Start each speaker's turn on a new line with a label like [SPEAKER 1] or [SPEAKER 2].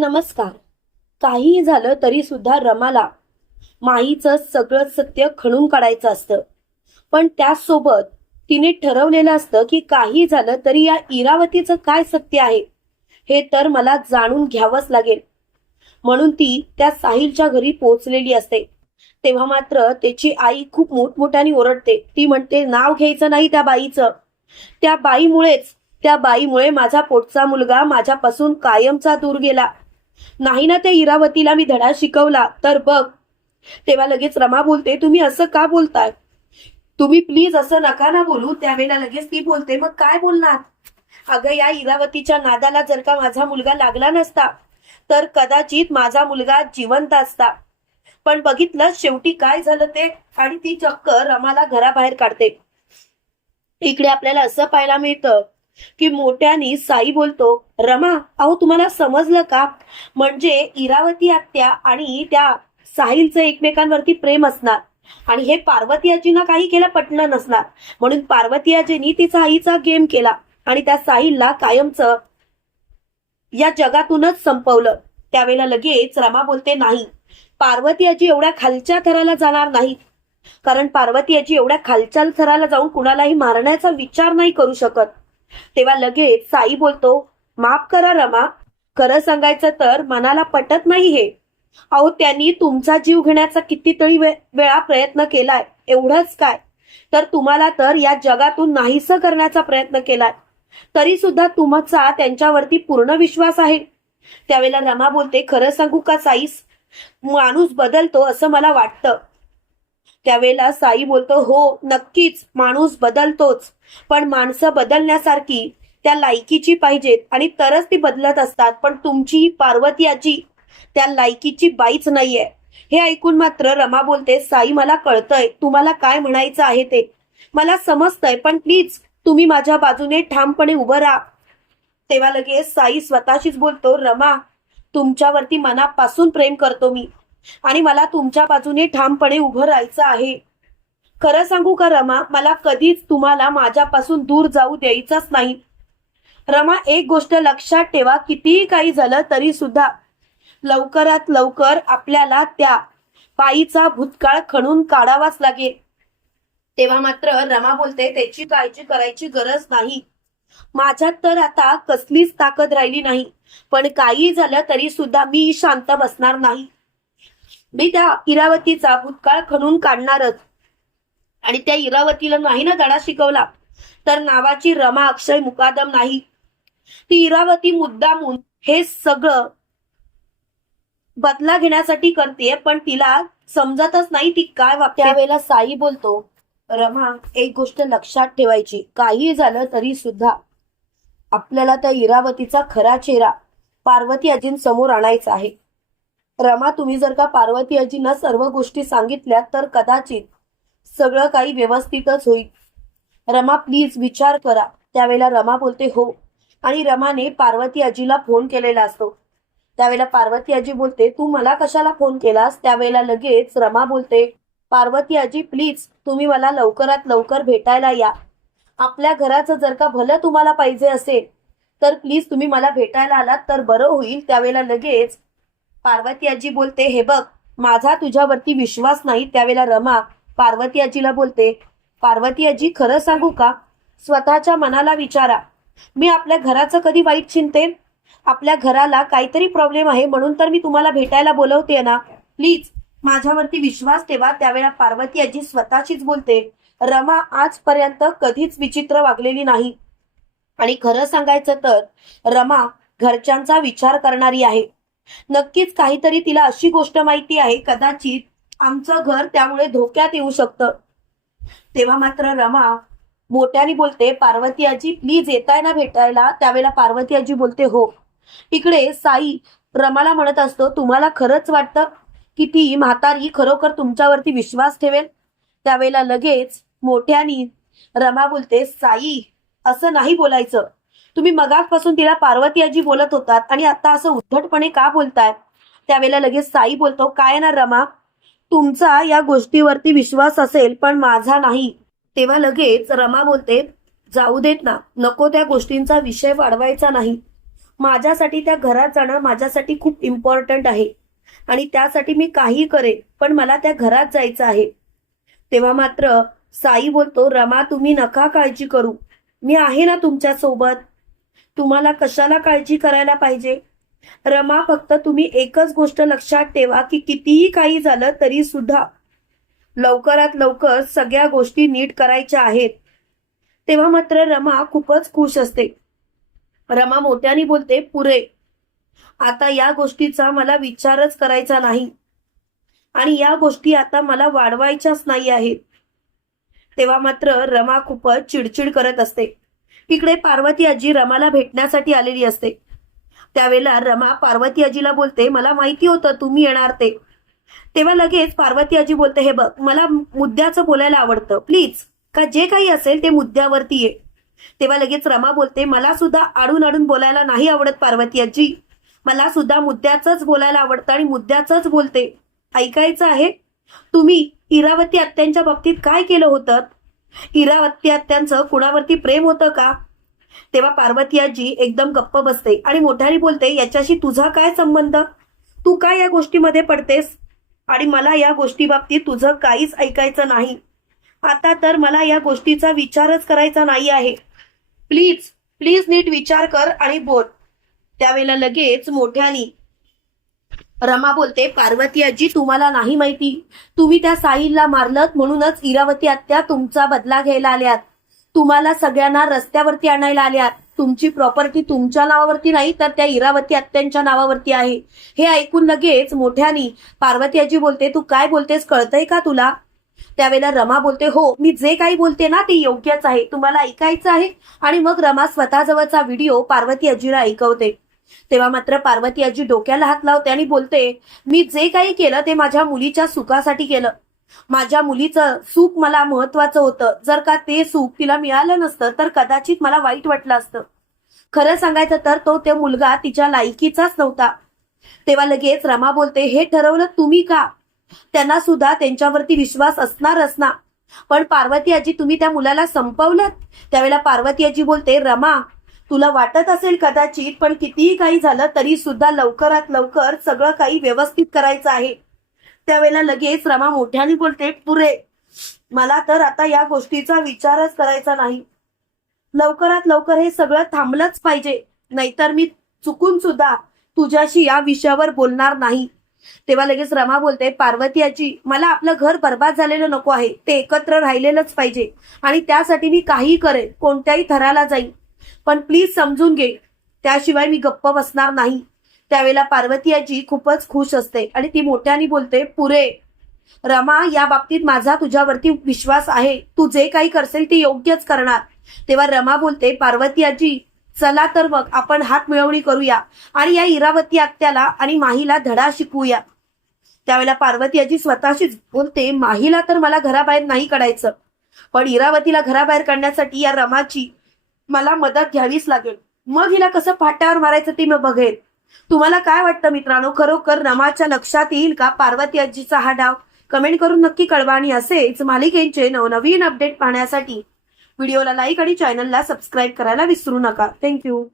[SPEAKER 1] नमस्कार. काहीही झालं तरी सुद्धा रमाला माईचं सगळं सत्य खणून काढायचं असतं. पण त्याचसोबत तिने ठरवलेलं असतं की काही झालं तरी या इरावतीचं काय सत्य आहे हे तर मला जाणून घ्यावंच लागेल. म्हणून ती त्या साहिलच्या घरी पोहोचलेली असते. तेव्हा मात्र त्याची आई खूप मोठमोठ्याने ओरडते. ती म्हणते नाव घ्यायचं नाही त्या बाईचं. त्या बाईमुळेच त्या बाईमुळे माझा पोटचा मुलगा माझ्यापासून कायमचा दूर गेला. नाही ना त्या इरावतीला मी धडा शिकवला. तर बघ. तेव्हा लगेच रमा बोलते तुम्ही असं का बोलताय? तुम्ही प्लीज असं नका ना बोलू. त्यावेळेला लगेच ती बोलते मग काय बोलणार? अगं या इरावतीच्या नादाला जर का माझा मुलगा लागला नसता तर कदाचित माझा मुलगा जिवंत असता. पण बघितलं शेवटी काय झालं ते आणि ती चक्क रमाला घराबाहेर काढते. इकडे आपल्याला असं पाहायला मिळतं. की मोठ्यानी साई बोलतो रमा अहो तुम्हाला समजलं का? म्हणजे इरावती आत्या आणि त्या साहिलचं एकमेकांवरती प्रेम असणार. आणि हे पार्वती आजींना काही केलं पटलं नसणार. म्हणून पार्वती आजींनी तिचा आईचा गेम केला आणि त्या साहिलला कायमचं या जगातूनच संपवलं. त्यावेळेला लगेच रमा बोलते नाही पार्वती आजी एवढ्या खालच्या थराला जाणार नाही कारण पार्वती आजी एवढ्या खालच्या थराला जाऊन कुणालाही मारण्याचा विचार नाही करू शकत. तेव्हा लगेच साई बोलतो माफ करा रमा खरं सांगायचं तर मनाला पटत नाही हे अहो त्यांनी तुमचा जीव घेण्याचा कितीतरी वे- वेळा प्रयत्न केलाय एवढंच काय? तर तुम्हाला तर या जगातून नाहीस करण्याचा प्रयत्न केलाय. तरी सुद्धा तुमचा त्यांच्यावरती पूर्ण विश्वास आहे. त्यावेळेला रमा बोलते खरं सांगू का साईस? माणूस बदलतो असं मला वाटतं. त्यावेळेला साई बोलतो हो नक्कीच माणूस बदलतोच. पण माणसं बदलण्यासारखी त्या लायकीची पाहिजेत आणि तरच ती बदलत असतात. पण तुमची पार्वती आजी त्या लायकीची बाईच नाहीये. हे ऐकून मात्र रमा बोलते साई मला कळतंय. तुम्हाला काय म्हणायचं आहे ते? मला समजतंय पण प्लीज तुम्ही माझ्या बाजूने ठामपणे उभं राहा. तेव्हा लगेच साई स्वतःशीच बोलतो रमा तुमच्यावरती मनापासून प्रेम करतो मी. आणि मला तुमच्या बाजूने ठामपणे उभं राहायचं आहे. खरं सांगू का रमा? मला कधीच तुम्हाला माझ्यापासून दूर जाऊ द्यायचंच नाही. रमा एक गोष्ट लक्षात ठेवा कितीही काही झालं तरी सुद्धा लवकरात लवकर आपल्याला त्या बाईचा भूतकाळ खणून काढावाच लागेल. तेव्हा मात्र रमा बोलते त्याची काळजी करायची गरज नाही. माझ्यात तर आता कसलीच ताकद राहिली नाही. पण काही झालं तरी सुद्धा मी शांत बसणार नाही. मी त्या इरावतीचा भूतकाळ खणून काढणारच. आणि त्या इरावतीला नाही ना धडा शिकवला तर नावाची रमा अक्षय मुकादम नाही. ती इरावती मुद्दामून हे सगळं बदला घेण्यासाठी करते पण तिला समजतच नाही ती काय वागते. त्यावेळेला साई बोलतो रमा एक गोष्ट लक्षात ठेवायची काही झालं तरी सुद्धा आपल्याला त्या इरावतीचा खरा चेहरा पार्वती आजींसमोर आणायचा आहे. रमा तुम्ही जर का पार्वती आजींना सर्व गोष्टी सांगितल्या तर कदाचित सगळं काही व्यवस्थितच होईल. रमा प्लीज विचार करा. त्यावेळेला रमा बोलते हो. आणि रमाने पार्वती आजीला फोन केलेला असतो. त्यावेळेला पार्वती आजी बोलते तू मला कशाला फोन केलास? त्यावेळेला लगेच रमा बोलते पार्वती आजी प्लीज तुम्ही मला लवकरात लवकर भेटायला या. आपल्या घराचं जर का भलं तुम्हाला पाहिजे असेल तर प्लीज तुम्ही मला भेटायला आलात तर बरं होईल. त्यावेळेला लगेच पार्वती आजी बोलते हे बघ माझा तुझ्यावरती विश्वास नाही. त्यावेळेला रमा पार्वती आजीला बोलते पार्वती आजी खरं सांगू का? स्वतःच्या मनाला विचारा. मी आपल्या घराचं कधी वाईट चिंतेन? आपल्या घराला काहीतरी प्रॉब्लेम आहे म्हणून तर मी तुम्हाला भेटायला बोलवते ना. प्लीज माझ्यावरती विश्वास ठेवा. त्यावेळेला पार्वती आजी स्वतःचीच बोलते रमा आजपर्यंत कधीच विचित्र वागलेली नाही. आणि खरं सांगायचं तर रमा घरच्यांचा विचार करणारी आहे. नक्कीच काहीतरी तिला अशी गोष्ट माहिती आहे कदाचित आमचं घर त्यामुळे धोक्यात येऊ शकतं. तेव्हा मात्र रमा मोठ्याने बोलते पार्वती आजी प्लीज येताय ना भेटायला? त्यावेळेला पार्वती आजी बोलते हो. इकडे साई रमाला म्हणत असतो तुम्हाला खरंच वाटतं की ती म्हातारी खरोखर तुमच्यावरती विश्वास ठेवेल? त्यावेळेला लगेच मोठ्यानी रमा बोलते साई असं नाही बोलायचं. तुम्ही मगापासून तिला पार्वती आजी बोलत होतात आणि आता असं उद्धटपणे का बोलताय? त्यावेळेला लगेच साई बोलतो काय ना रमा? तुमचा या गोष्टीवरती विश्वास असेल पण माझा नाही. तेव्हा लगेच रमा बोलते जाऊ देत ना नको त्या गोष्टींचा विषय वाढवायचा नाही. माझ्यासाठी त्या घरात जाणं माझ्यासाठी खूप इम्पॉर्टंट आहे. आणि त्यासाठी मी काही करेन पण मला त्या घरात जायचं आहे. तेव्हा मात्र साई बोलतो रमा तुम्ही नका काळजी करू. मी आहे ना तुमच्यासोबत तुम्हाला कशाला काळजी करायला पाहिजे? रमा फक्त तुम्ही एकच गोष्ट लक्षात ठेवा की कितीही काही झालं तरी सुद्धा लवकरात लवकर सगळ्या गोष्टी नीट करायच्या आहेत. तेव्हा मात्र रमा खूपच खुश असते. रमा मोठ्याने बोलते पुरे आता या गोष्टीचा मला विचारच करायचा नाही आणि या गोष्टी आता मला वाढवायच्याच नाही आहेत. तेव्हा मात्र रमा खूपच चिडचिड करत असते. इकडे पार्वती आजी रमाला भेटण्यासाठी आलेली असते. त्यावेळेला रमा पार्वती आजीला बोलते मला माहिती होतं तुम्ही येणार ते. तेव्हा लगेच पार्वती आजी बोलते हे बघ मला मुद्द्याचं बोलायला आवडतं. प्लीज का जे काही असेल ते मुद्द्यावरती ये. तेव्हा लगेच रमा बोलते मला सुद्धा आडून आडून बोलायला नाही आवडत पार्वती आजी. मला सुद्धा मुद्द्याचंच बोलायला आवडतं आणि मुद्द्याचंच बोलते. ऐकायचं आहे? तुम्ही इरावती आत्यांच्या बाबतीत काय केलं होतं? इरावती आत्यांचं कुणावरती प्रेम होतं का? तेव्हा पार्वती आजी एकदम गप्प बसते आणि मोठ्याने बोलते याच्याशी तुझा काय संबंध? तू काय या गोष्टीमध्ये पडतेस? आणि मला या गोष्टी बाबतीत तुझं काहीच ऐकायचं नाही. आता तर मला या गोष्टीचा विचारच करायचा नाही आहे. प्लीज प्लीज नीट विचार कर आणि बोल. त्यावेळेला लगेच मोठ्यानी रमा बोलते पार्वती आजी तुम्हाला नाही माहिती. तुम्ही त्या साहिलला मारलत म्हणूनच इरावती आत्या तुमचा बदला घ्यायला आल्यात. तुम्हाला सगळ्यांना रस्त्यावरती आणायला आल्यात. तुमची प्रॉपर्टी तुमच्या नावावरती नाही तर त्या इरावती आत्यांच्या नावावरती आहे. हे ऐकून लगेच मोठ्यानी पार्वती आजी बोलते तू काय बोलतेस कळतंय का तुला? त्यावेळेला रमा बोलते हो मी जे काही बोलते ना ते योग्यच आहे. तुम्हाला ऐकायचं आहे? आणि मग रमा स्वतःजवळचा व्हिडिओ पार्वती आजीला ऐकवते. तेव्हा मात्र पार्वती आजी डोक्याला हात लावते आणि बोलते मी जे काही केलं ते माझ्या मुलीच्या सुखासाठी केलं. माझ्या मुलीचं सुख मला महत्वाचं होतं. जर का ते सुख तिला मिळालं नसतं तर कदाचित मला वाईट वाटलं असतं. खरं सांगायचं तर तो ते मुलगा तिच्या लायकीचाच नव्हता. तेव्हा लगेच रमा बोलते हे ठरवलं तुम्ही का? त्यांना सुद्धा त्यांच्यावरती विश्वास असणारच ना पण पार्वती आजी तुम्ही त्या मुलाला संपवलं त्यावेळेला पार्वती आजी बोलते रमा तुला वाटत असेल कदाचित पण कितीही काही झालं तरी सुद्धा लवकरात लवकर सगळं काही व्यवस्थित करायचं आहे. त्यावेळेला लगेच रमा मोठ्याने बोलते पुरे मला तर आता या गोष्टीचा विचारच करायचा नाही. लवकरात लवकर हे सगळं थांबलंच पाहिजे नाहीतर मी चुकून सुद्धा तुझ्याशी या विषयावर बोलणार नाही. तेव्हा लगेच रमा बोलते पार्वती आजी मला आपलं घर बर्बाद झालेलं नको आहे ते एकत्र राहिलेलंच पाहिजे आणि त्यासाठी मी काही करेन कोणत्याही थराला जाईन. पण प्लीज समजून घे. त्याशिवाय मी गप्प बसणार नाही. त्यावेळेला पार्वती आजी खूपच खुश असते आणि ती मोठ्याने बोलते पुरे रमा या बाबतीत माझा तुझ्यावरती विश्वास आहे. तू जे काही करसेल ते योग्यच करणार. तेव्हा रमा बोलते पार्वती आजी चला तर मग आपण हात मिळवणी करूया आणि या इरावती आत्याला आणि माहीला धडा शिकवूया. त्यावेळेला पार्वती आजी स्वतःशीच बोलते माहीला तर मला घराबाहेर नाही काढायचं पण इरावतीला घराबाहेर काढण्यासाठी या रमाची मला मदत घ्यावीच लागेल. मग हिला कसं फाट्यावर मारायचं ती मी बघेल तुम्हाला काय वाटतं मित्रांनो? खरोखर रमाच्या लक्षात येईल का पार्वती आजीचा हा डाव? कमेंट करून नक्की कळवा आणि असेच मालिकेंचे नवनवीन अपडेट पाहण्यासाठी व्हिडिओला लाईक आणि चॅनलला सबस्क्राईब करायला विसरू नका. थँक्यू.